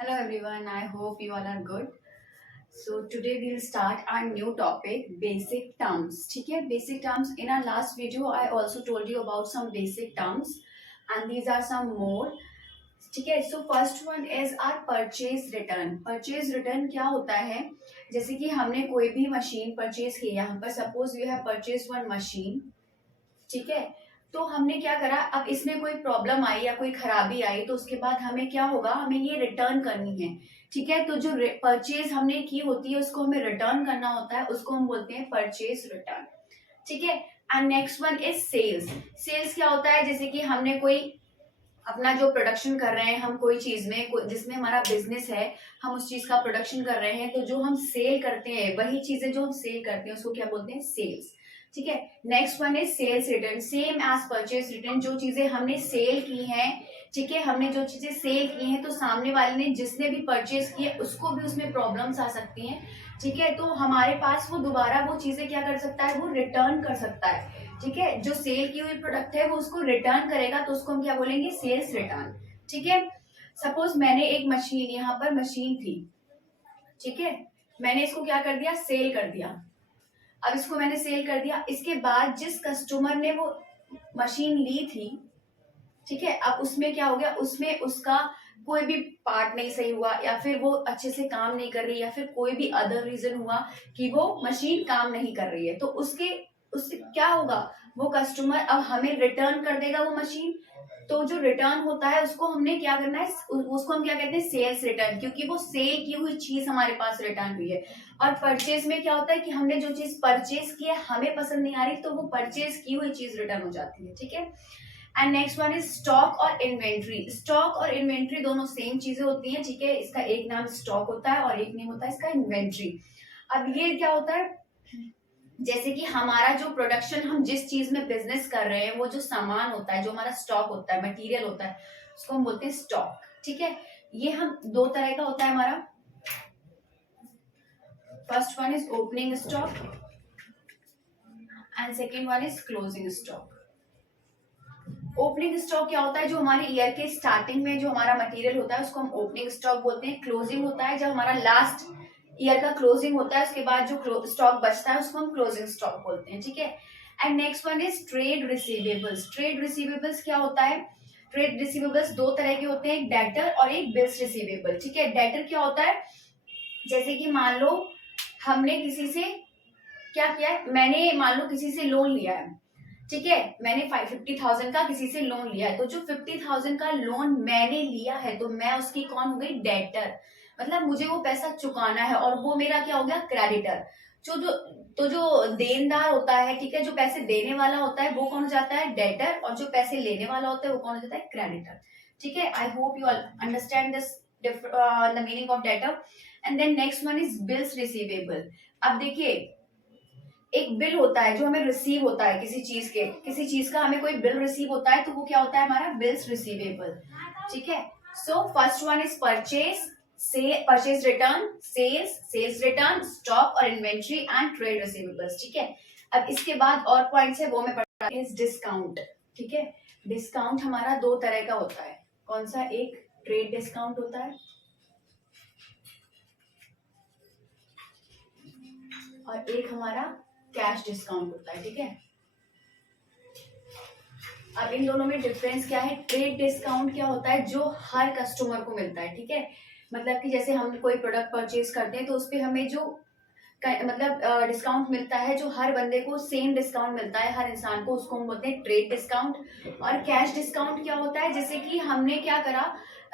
Hello everyone, I hope you all are good. So today we'll start our new topic, basic terms. ठीक है, basic terms. In our last video, I also told you about some basic terms, and these are some more. ठीक है, so first one is our purchase return. Purchase return क्या होता है? जैसे कि हमने कोई भी मशीन परचेज की, यहाँ पर suppose you have purchase one machine, ठीक है। तो हमने क्या करा, अब इसमें कोई प्रॉब्लम आई या कोई खराबी आई तो उसके बाद हमें क्या होगा, हमें ये रिटर्न करनी है। ठीक है, तो जो परचेज हमने की होती है उसको हमें रिटर्न करना होता है, उसको हम बोलते हैं परचेज रिटर्न। ठीक है, and next one is sales. Sales क्या होता है, जैसे कि हमने कोई अपना जो प्रोडक्शन कर रहे हैं, हम कोई चीज में जिसमें हमारा बिजनेस है, हम उस चीज का प्रोडक्शन कर रहे हैं, तो जो हम सेल करते हैं वही चीजें जो हम सेल करते हैं उसको क्या बोलते हैं, सेल्स। ठीक है, next one is sales return, same as purchase return. जो चीजें हमने सेल की हैं, ठीक है, हमने जो चीजें सेल की हैं तो सामने वाले ने जिसने भी परचेज की है उसको भी उसमें प्रॉब्लम्स आ सकती हैं। ठीक है, तो हमारे पास वो दोबारा वो चीजें क्या कर सकता है, वो रिटर्न कर सकता है। ठीक है, जो सेल की हुई प्रोडक्ट है वो उसको रिटर्न करेगा तो उसको हम क्या बोलेंगे, सेल्स रिटर्न। ठीक है, सपोज मैंने एक मशीन, यहाँ पर मशीन थी, ठीक है, मैंने इसको क्या कर दिया, सेल कर दिया। अब इसको मैंने सेल कर दिया, इसके बाद जिस कस्टमर ने वो मशीन ली थी, ठीक है, अब उसमें क्या हो गया, उसमें उसका कोई भी पार्ट नहीं सही हुआ, या फिर वो अच्छे से काम नहीं कर रही, या फिर कोई भी अदर रीजन हुआ कि वो मशीन काम नहीं कर रही है, तो उससे क्या होगा, वो कस्टमर अब हमें रिटर्न कर देगा वो मशीन। तो जो रिटर्न होता है उसको हमने क्या करना है, उसको हम क्या कहते हैं, सेल्स रिटर्न, क्योंकि वो सेल की हुई चीज हमारे पास रिटर्न हुई है। और परचेज में क्या होता है कि हमने जो चीज परचेज की है हमें पसंद नहीं आ रही, तो वो परचेज की हुई चीज रिटर्न हो जाती है। ठीक है, and next one is stock और इन्वेंट्री। स्टॉक और इन्वेंट्री दोनों सेम चीजें होती हैं। ठीक है, इसका एक नाम स्टॉक होता है और एक नेम होता है इसका इन्वेंट्री। अब ये क्या होता है, जैसे कि हमारा जो प्रोडक्शन, हम जिस चीज में बिजनेस कर रहे हैं, वो जो सामान होता है, जो हमारा स्टॉक होता है, मटेरियल होता है, उसको हम बोलते हैं स्टॉक। ठीक है, ये हम दो तरह का होता है हमारा। First one is opening stock and second one is closing stock. Opening stock क्या होता है, जो हमारे ईयर के स्टार्टिंग में जो हमारा मटेरियल होता है उसको हम ओपनिंग स्टॉक बोलते हैं। क्लोजिंग होता है जब हमारा लास्ट ईयर का क्लोजिंग होता है, उसके बाद जो स्टॉक बचता है उसको हम क्लोजिंग स्टॉक बोलते हैं। ठीक है, and next one is trade receivables. Trade receivables क्या होता है, ट्रेड रिसीवेबल्स दो तरह के होते हैं, एक डेटर और एक बिल्स रिसीवेबल। ठीक है, डेटर क्या होता है, जैसे कि मान लो हमने किसी से क्या किया है, मैंने मान लो किसी से लोन लिया है, ठीक है, मैंने 50,000 का किसी से लोन लिया है, तो जो 50,000 का लोन मैंने लिया है तो मैं उसकी कौन हो गई, डेटर। मतलब मुझे वो पैसा चुकाना है, और वो मेरा क्या हो गया, क्रेडिटर। जो जो तो जो देनदार होता है, ठीक है, जो पैसे देने वाला होता है वो कौन हो जाता है, डेटर, और जो पैसे लेने वाला होता है वो कौन हो जाता है, क्रेडिटर। ठीक है, I hope you understand this the meaning of debtor. And then next one is bills receivable. अब देखिए, एक बिल होता है जो हमें रिसीव होता है किसी चीज का हमें कोई बिल रिसीव होता है, तो वो क्या होता है, हमारा बिल्स रिसीवेबल। ठीक है, so first one is purchase, से purchase return, sales return, stock और इन्वेंट्री एंड ट्रेड रिसीवेबल्स। ठीक है, अब इसके बाद और पॉइंट्स है वो मैं पढ़ा इज डिस्काउंट। ठीक है, डिस्काउंट हमारा दो तरह का होता है, कौन सा, एक ट्रेड डिस्काउंट होता है और एक हमारा कैश डिस्काउंट होता है। ठीक है, अब इन दोनों में डिफरेंस क्या है, ट्रेड डिस्काउंट क्या होता है, जो हर कस्टमर को मिलता है। ठीक है, मतलब कि जैसे हम कोई प्रोडक्ट परचेज करते हैं तो उस पर हमें जो मतलब डिस्काउंट मिलता है, जो हर बंदे को सेम डिस्काउंट मिलता है, हर इंसान को, उसको हम बोलते हैं ट्रेड डिस्काउंट। और कैश डिस्काउंट क्या होता है, जैसे कि हमने क्या करा,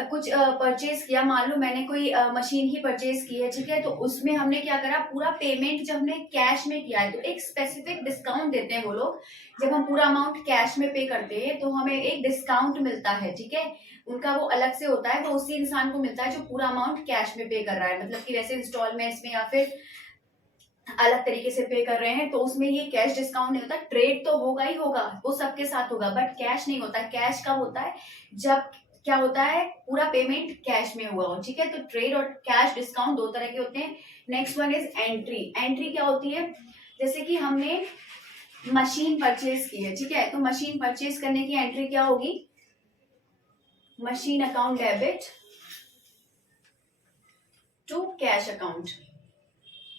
कुछ परचेज किया, मान लो मैंने कोई मशीन ही परचेज की है, ठीक है, तो उसमें हमने क्या करा, पूरा पेमेंट जब हमने कैश में किया है तो एक स्पेसिफिक डिस्काउंट देते हैं वो लोग। जब हम पूरा अमाउंट कैश में पे करते हैं तो हमें एक डिस्काउंट मिलता है। ठीक है, उनका वो अलग से होता है, वो उसी इंसान को मिलता है जो पूरा अमाउंट कैश में पे कर रहा है, मतलब कि वैसे इंस्टॉलमेंट्स में या फिर अलग तरीके से पे कर रहे हैं, तो उसमें ये कैश डिस्काउंट नहीं होता। ट्रेड तो होगा ही होगा, वो सबके साथ होगा, बट कैश नहीं होता। कैश कब होता है, जब क्या होता है, पूरा पेमेंट कैश में हुआ हो। ठीक है, तो ट्रेड और कैश डिस्काउंट दो तरह के होते हैं। Next one is entry. Entry क्या होती है, जैसे कि हमने मशीन परचेज की है, ठीक है, तो मशीन परचेज करने की एंट्री क्या होगी, machine account debit cash account.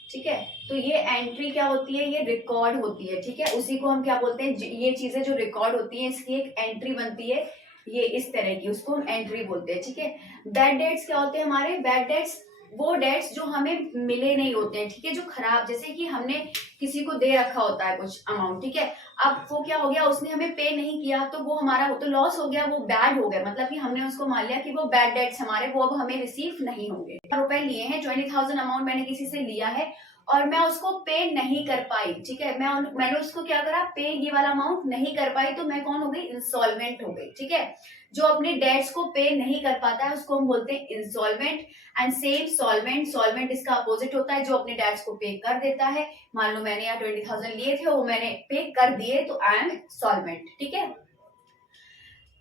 ठीक है, तो ये एंट्री क्या होती है, ये रिकॉर्ड होती है। ठीक है, उसी को हम क्या बोलते हैं, ये चीजें जो रिकॉर्ड होती हैं इसकी एक एंट्री बनती है, ये इस तरह की, उसको हम एंट्री बोलते हैं। ठीक है, बैड डेट्स क्या होते हैं हमारे, बैड डेट्स वो डेट्स जो हमें मिले नहीं होते हैं। ठीक है, जो खराब, जैसे कि हमने किसी को दे रखा होता है कुछ अमाउंट, ठीक है, अब वो क्या हो गया, उसने हमें पे नहीं किया, तो वो हमारा तो लॉस हो गया, वो बैड हो गया, मतलब कि हमने उसको मान लिया कि वो बैड डेट्स हमारे, वो अब हमें रिसीव नहीं होंगे। रुपए लिए हैं, 20,000 अमाउंट मैंने किसी से लिया है और मैं उसको पे नहीं कर पाई। ठीक है, मैंने उसको क्या करा, पे ये वाला अमाउंट नहीं कर पाई, तो मैं कौन हो गई, इंस्टॉलमेंट हो गई। ठीक है, जो अपने डेट्स को पे नहीं कर पाता है उसको हम बोलते हैं instalment. And same solvent, solvent इसका अपोजिट होता है, जो अपने डेट्स को पे कर देता है। मान लो मैंने यहाँ 20,000 लिए थे, वो मैंने पे कर दिए, तो आई एम सॉल्वेंट। ठीक है,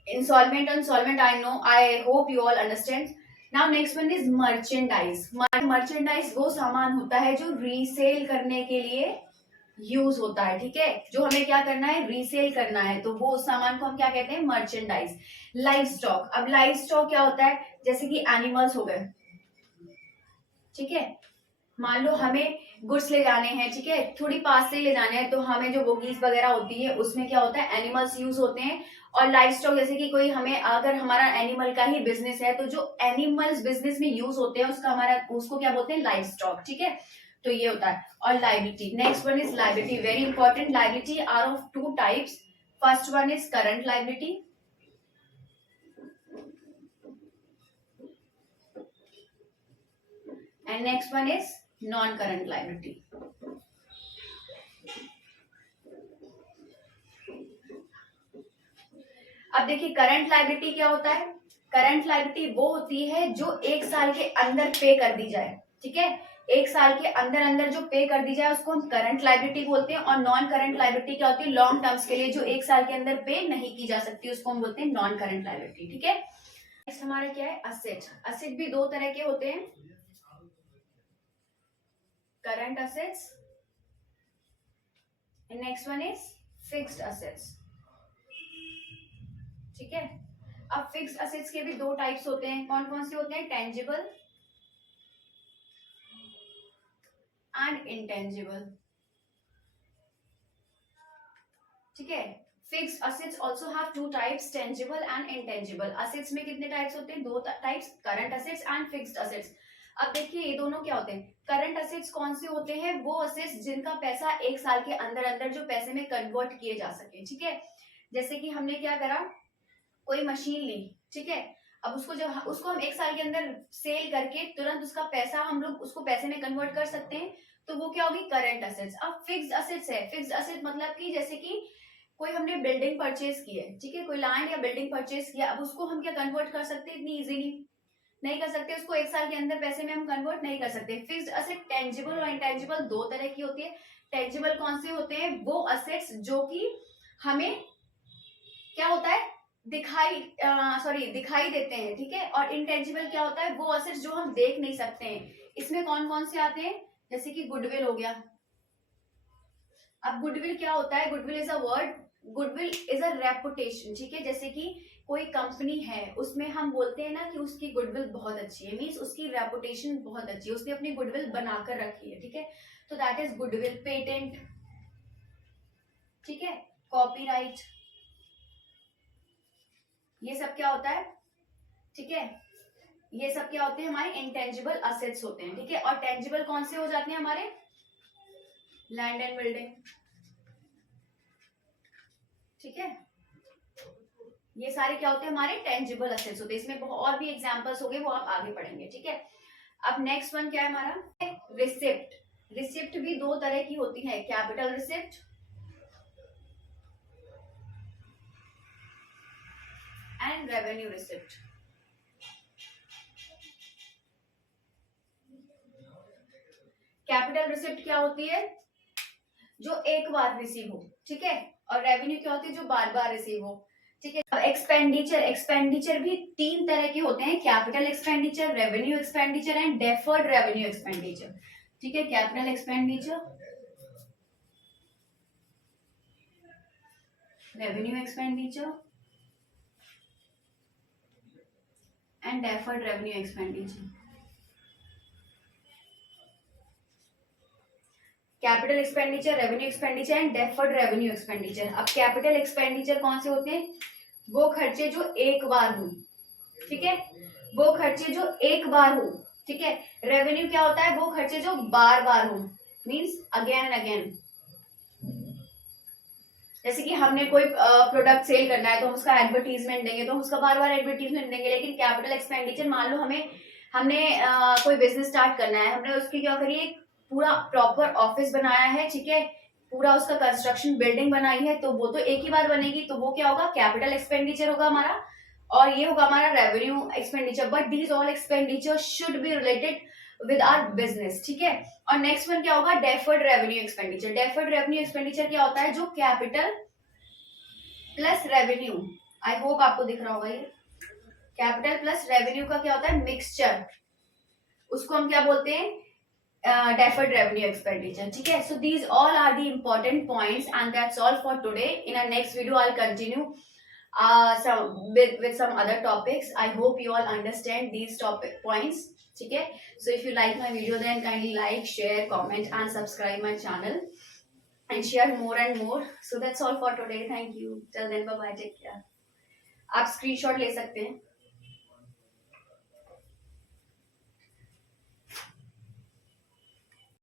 instalment and solvent, I know, I hope you all understand. Now next one is merchandise. Merchandise वो सामान होता है जो रीसेल करने के लिए यूज होता है। ठीक है, जो हमें क्या करना है, रीसेल करना है, तो वो उस सामान को हम क्या कहते हैं, मर्चेंडाइज। लाइव स्टॉक, अब लाइव स्टॉक क्या होता है, जैसे कि एनिमल्स हो गए। ठीक है, मान लो हमें गुड्स ले जाने हैं, ठीक है, थोड़ी पास से ले जाने हैं, तो हमें जो बोगीज वगैरह होती है उसमें क्या होता है, एनिमल्स यूज होते हैं। और लाइफ स्टॉक, जैसे कि कोई हमें, अगर हमारा एनिमल का ही बिजनेस है, तो जो एनिमल्स बिजनेस में यूज होते हैं उसका हमारा, उसको क्या बोलते हैं, लाइफ स्टॉक। ठीक है, तो ये होता है। और liability, next one is liability, very important. Liability are of two types, first one is current liability and next one is non current liability. अब देखिए करंट लाइबिलिटी क्या होता है, करंट लाइबिलिटी वो होती है जो एक साल के अंदर पे कर दी जाए। ठीक है, एक साल के अंदर अंदर जो पे कर दी जाए उसको हम करंट लाइबिलिटी बोलते हैं। और नॉन करंट लाइबिलिटी क्या होती है, लॉन्ग टर्म्स के लिए जो एक साल के अंदर पे नहीं की जा सकती, उसको हम बोलते हैं नॉन करंट लाइबिलिटी। ठीक है, नेक्स्ट हमारा क्या है, असेट। असेट भी दो तरह के होते हैं, current assets, next one is fixed assets. ठीक है, अब फिक्स्ड असेट्स के भी दो टाइप्स होते हैं, कौन कौन से होते हैं, टेंजिबल एंड इंटेंजिबल। ठीक है, fixed assets also have two types, tangible and intangible. Assets में कितने टाइप्स होते हैं, दो types, current assets and fixed assets. अब देखिए ये दोनों क्या होते हैं, करंट असेट्स कौन से होते हैं, वो असेट्स जिनका पैसा एक साल के अंदर अंदर जो पैसे में कन्वर्ट किए जा सके। ठीक है, जैसे कि हमने क्या करा, कोई मशीन ली, ठीक है, अब उसको जब उसको हम एक साल के अंदर सेल करके तुरंत उसका पैसा हम लोग उसको पैसे में कन्वर्ट कर सकते हैं, तो वो क्या होगी, करंट असेट्स। अब फिक्स्ड असेट्स है, फिक्स्ड असेट मतलब कि जैसे कि कोई हमने बिल्डिंग परचेज की है, ठीक है, कोई लैंड या बिल्डिंग परचेज किया, अब उसको हम क्या कन्वर्ट कर सकते हैं, इतनी इजीली नहीं कर सकते, उसको एक साल के अंदर पैसे में हम कन्वर्ट नहीं कर सकते। फिक्स्ड असेट टेंजिबल और इंटेंजिबल दो तरह की होती है। टेंजिबल कौन से होते हैं, वो असेट्स जो कि हमें क्या होता है, दिखाई देते हैं। ठीक है, और इंटेंजिबल क्या होता है, वो असेट्स जो हम देख नहीं सकते हैं। इसमें कौन कौन से आते हैं, जैसे कि गुडविल हो गया। अब गुडविल क्या होता है, goodwill is a word, goodwill is a reputation. ठीक है, जैसे कि कोई कंपनी है उसमें हम बोलते हैं ना कि उसकी गुडविल बहुत अच्छी है, मीन्स उसकी रेपुटेशन बहुत अच्छी है, उसने अपनी गुडविल बनाकर रखी है। ठीक है, तो दैट इज गुडविल। पेटेंट, ठीक है, कॉपीराइट, ये सब क्या होता है, ठीक है, ये सब क्या होते हैं, हमारे इंटेंजिबल असेट्स होते हैं। ठीक है, और टेंजिबल कौन से हो जाते हैं हमारे, लैंड एंड बिल्डिंग। ठीक है, ये सारे क्या होते हैं, हमारे टेंजिबल असेट्स होते हैं। इसमें और भी एग्जांपल्स हो गए, वो आप आगे पढ़ेंगे। ठीक है, अब नेक्स्ट वन क्या है हमारा, रिसिप्ट। रिसिप्ट भी दो तरह की होती है, capital receipt and revenue receipt. Capital receipt क्या होती है, जो एक बार रिसीव हो। ठीक है, और रेवेन्यू क्या होती है, जो बार बार रिसीव हो। ठीक है, अब एक्सपेंडिचर, एक्सपेंडिचर भी तीन तरह के होते हैं, capital expenditure, revenue expenditure and deferred revenue expenditure. ठीक है, capital expenditure, revenue expenditure and deferred revenue expenditure. Capital expenditure, revenue expenditure and deferred revenue expenditure. अब कैपिटल एक्सपेंडिचर कौन से होते हैं? वो खर्चे जो एक बार हो, ठीक है, वो खर्चे जो एक बार हो, ठीक है। रेवेन्यू क्या होता है? वो खर्चे जो बार बार हो, मीन्स अगेन एंड अगेन। जैसे कि हमने कोई प्रोडक्ट सेल करना है तो हम उसका एडवर्टीजमेंट देंगे, तो हम उसका बार बार एडवर्टीजमेंट देंगे। लेकिन कैपिटल एक्सपेंडिचर, मान लो हमने कोई बिजनेस स्टार्ट करना है, हमने उसकी क्या करी, एक पूरा प्रॉपर ऑफिस बनाया है, ठीक है, पूरा उसका कंस्ट्रक्शन बिल्डिंग बनाई है, तो वो तो एक ही बार बनेगी, तो वो क्या होगा? कैपिटल एक्सपेंडिचर होगा हमारा, और ये होगा हमारा revenue expenditure. But these all expenditure should be related with our business, ठीक है। और नेक्स्ट वन क्या होगा? Deferred revenue expenditure. Deferred revenue expenditure क्या होता है? जो capital plus revenue, I hope आपको दिख रहा होगा ये, कैपिटल प्लस रेवेन्यू का क्या होता है? मिक्सचर, उसको हम क्या बोलते हैं? डेफर्ड रेवेन्यू एक्सपेंडिचर, ठीक है। So these all are the important points and that's all for today. In our next video I will continue with some other topics. I hope you all understand these topic points, ठीक है। So if you like my video, then kindly like, share, comment and subscribe my channel and share more and more. So that's all for today. Thank you. Till then, bye bye, take care. आप screenshot ले सकते हैं।